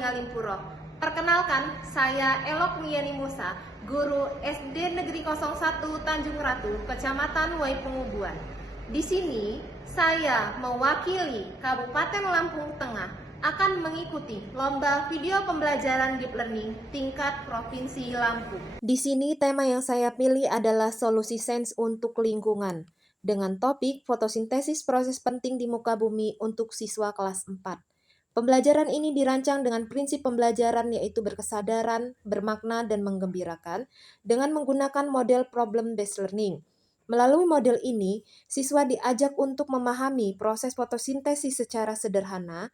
Ngalimpuro. Perkenalkan, saya Elok Miani Musa, guru SD Negeri 01 Tanjung Ratu, Kecamatan Waipungubuan. Di sini, saya mewakili Kabupaten Lampung Tengah akan mengikuti lomba video pembelajaran deep learning tingkat Provinsi Lampung. Di sini tema yang saya pilih adalah solusi sains untuk lingkungan dengan topik fotosintesis proses penting di muka bumi untuk siswa kelas 4. Pembelajaran ini dirancang dengan prinsip pembelajaran yaitu berkesadaran, bermakna, dan menggembirakan dengan menggunakan model problem-based learning. Melalui model ini, siswa diajak untuk memahami proses fotosintesis secara sederhana,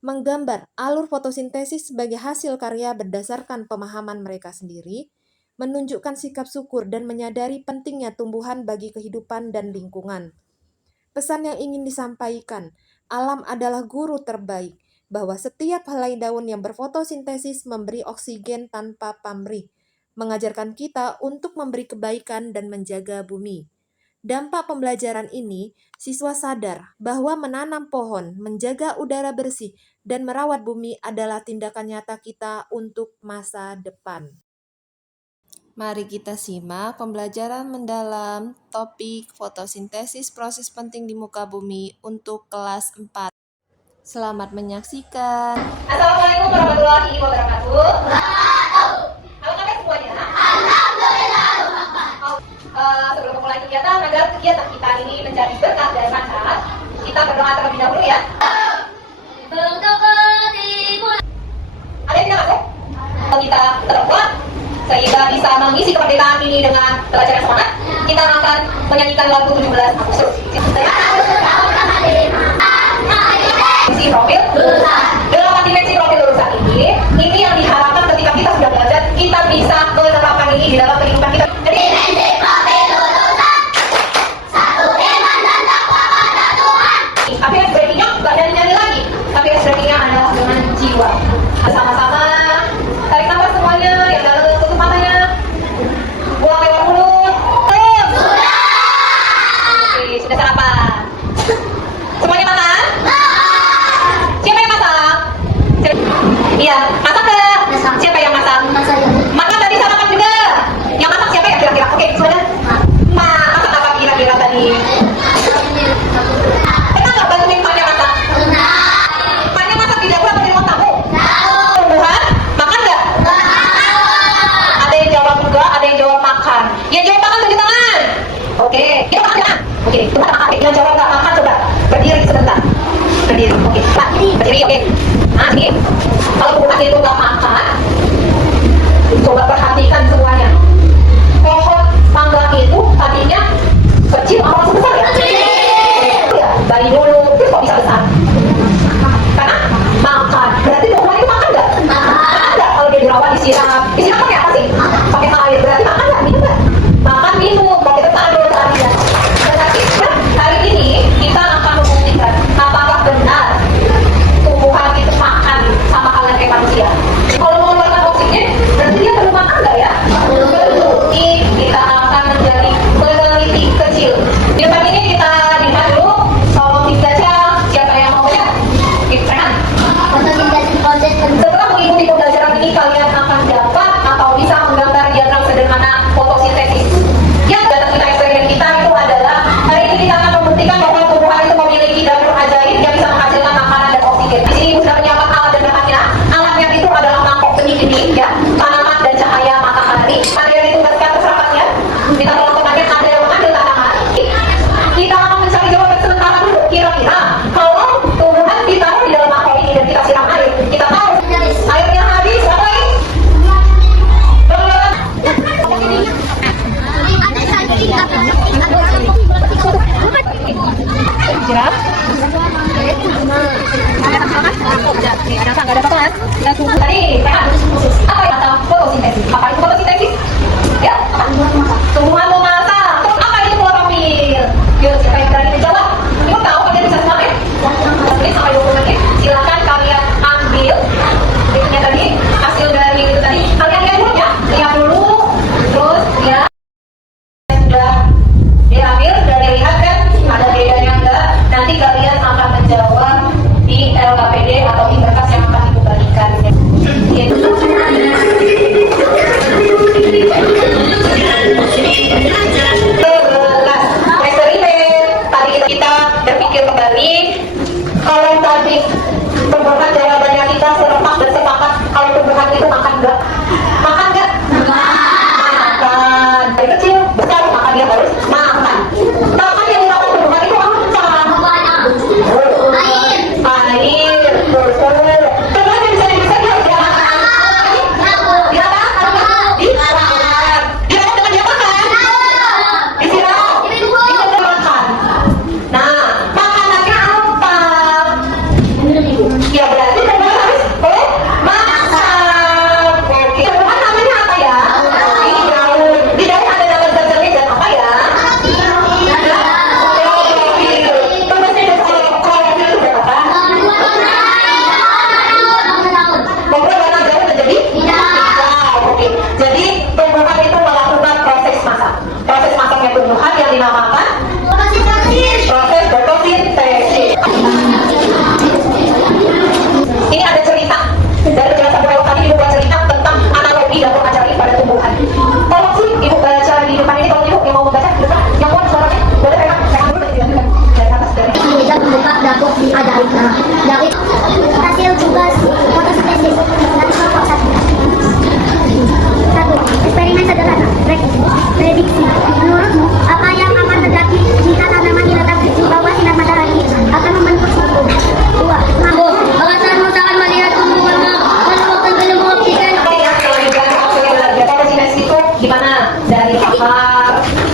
menggambar alur fotosintesis sebagai hasil karya berdasarkan pemahaman mereka sendiri, menunjukkan sikap syukur dan menyadari pentingnya tumbuhan bagi kehidupan dan lingkungan. Pesan yang ingin disampaikan, alam adalah guru terbaik, bahwa setiap helai daun yang berfotosintesis memberi oksigen tanpa pamrih, mengajarkan kita untuk memberi kebaikan dan menjaga bumi. Dampak pembelajaran ini, siswa sadar bahwa menanam pohon, menjaga udara bersih, dan merawat bumi adalah tindakan nyata kita untuk masa depan. Mari kita simak pembelajaran mendalam topik fotosintesis proses penting di muka bumi untuk kelas 4. Selamat menyaksikan. Assalamualaikum warahmatullahi wabarakatuh. Halo kakak semuanya. Sebelum memulai kegiatan, agar kegiatan kita ini menjadi berkah dan manfaat, kita berdoa terlebih dahulu ya. Ada yang tidak masuk? Kita terbuat sehingga bisa mengisi kemerdekaan ini dengan belajar yang semangat. Kita akan menyanyikan lagu 17 Agustus. Dimensi profil lulusan. 8 dimensi profil lulusan ini yang diharapkan ketika kita sudah belajar, kita bisa menerapkan ini di dalam kehidupan kita. Jadi dimensi profil lulusan, satu iman dan takwa pada Tuhan. Tapi ekspresinya nggak nyanyi lagi, tapi ekspresinya adalah dengan jiwa. Bersama-sama tarik nafas semuanya yang dalam tutup matanya, buang lewat mulut. Sudah. Oke, sudah sarapan. Semuanya makan? Siapa yang masak? Iya, masak nggak? Siapa yang masak? Makan tadi sarapan juga. Yang masak siapa ya kira-kira? Oke, sudah. Masak apa kira-kira tadi? Pernah nggak bantuin Paknya masak? Paknya masak di dapur apa di ruang tamu? Tumbuhan? Makan nggak? Ada yang jawab enggak, ada yang jawab makan. Yang jawab makan tunjuk tangan. Oke, dia makan jangan. Oke, makan. Yang jawab nggak makan coba berdiri sebentar. Berdiri, oke. Berdiri, oke. Nah, ini kalau bukan itu nggak makan,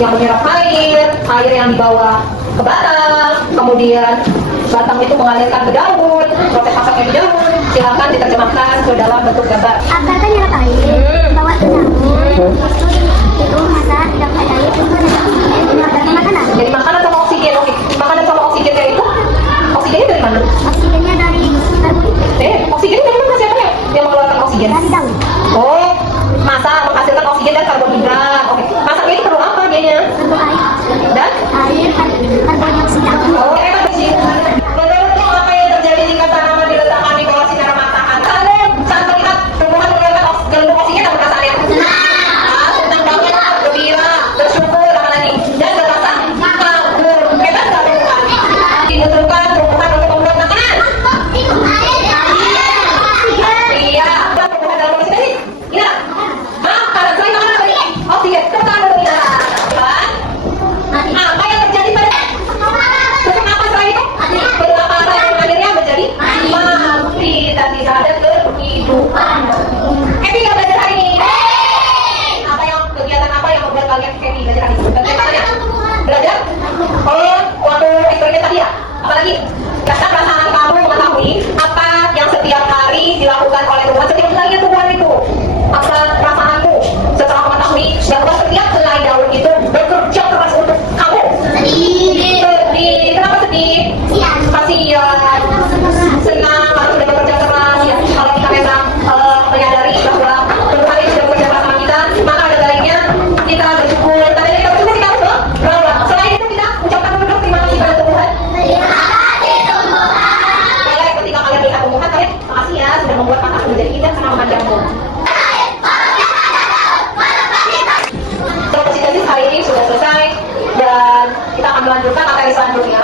yang menyerap air yang dibawa ke batang, kemudian batang itu mengalirkan ke daun, proses masaknya di daun. Silakan diterjemahkan ke dalam bentuk gambar. Akar kan nyerap air, bawa ke daun, itu masak, dapat air, tunggu dan makanan. Jadi makanan sama oksigen, oke. Makanan sama oksigennya itu, oksigennya dari mana? Oksigennya dari karbon, Oksigen dari mana? Siapa yang mengeluarkan oksigen? dari daun. Oh, masak menghasilkan oksigen dan karbohidrat. Oke, masaknya itu perlu apa dianya? Perlu air, Dan karbon dioksida. oh, hebat sih. Menurutmu apa yang terjadi jika tanaman diletakkan di bawah sinar matahari? Kalian saat melihat tumbuhan mengeluarkan gelembung oksigen apa perasaannya? Senang banget, gembira, bersyukur, apa lagi? Dan berrasa kagum. Hebat nggak tumbuhan? Dibutuhkan tumbuhan untuk membuat makanan. Iya, buat tumbuhan dalam kondisi tadi. Iya. Karena selain makanan apa ini? Oksigen. Tepuk tangan dulu ya. Apa yang terjadi pada bentuk apa selain itu? Beberapa yang akhirnya menjadi mati dan tidak ada kehidupan. Happy nggak belajar hari ini? Apa yang kegiatan apa yang membuat kalian happy belajar hari ini? Bagaimana? Belajar? Oh, waktu eksperimen tadi ya? Apalagi? Karena perasaan kamu mengetahui apa yang setiap hari dilakukan oleh Tuhan setiap helainya tumbuhan itu. Apa perasaanmu setelah mengetahui bahwa setiap helai daun itu bekerja keras untuk kamu? Sedih. Kenapa sedih? Kasihan. Senang harus sudah bekerja keras. Ya, kalau kita memang menyadari bahwa Tuhan itu sudah bekerja keras sama kita, maka ada baiknya kita bersyukur. Tadi kita bersyukur kita harus berawal. Selain itu kita ucapkan dulu terima kasih pada Tuhan. Boleh ketika kalian melihat tumbuhan, kalian makasih ya sudah membuat mataku menjadi indah karena memandangmu. Presentasi hari ini sudah selesai dan kita akan melanjutkan materi selanjutnya.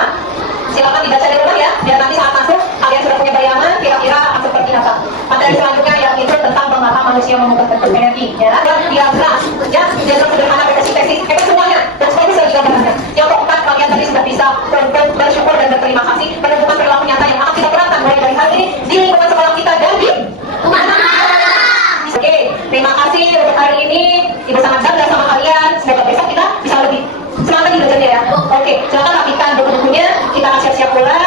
Silakan dibaca di rumah ya, biar nanti saat masuk kalian sudah punya bayangan kira-kira akan seperti apa. Materi selanjutnya yaitu tentang mengapa manusia mengubah bentuk energi, ya. Diagram, ya, diagram sederhana sintesis, itu semuanya dan semuanya sudah digambarkan. Yang keempat, kalian tadi sudah bisa bersyukur dan berterima kasih menemukan perilaku nyata yang akan kita terapkan mulai dari hari ini di lingkungan sekolah kita dan di rumah. Oke, terima kasih untuk hari ini. Ibu sangat bangga sama kalian. Semoga besok kita bisa lebih semangat lagi belajarnya ya. Oke, silakan rapikan buku-bukunya. Kita akan siap-siap pulang.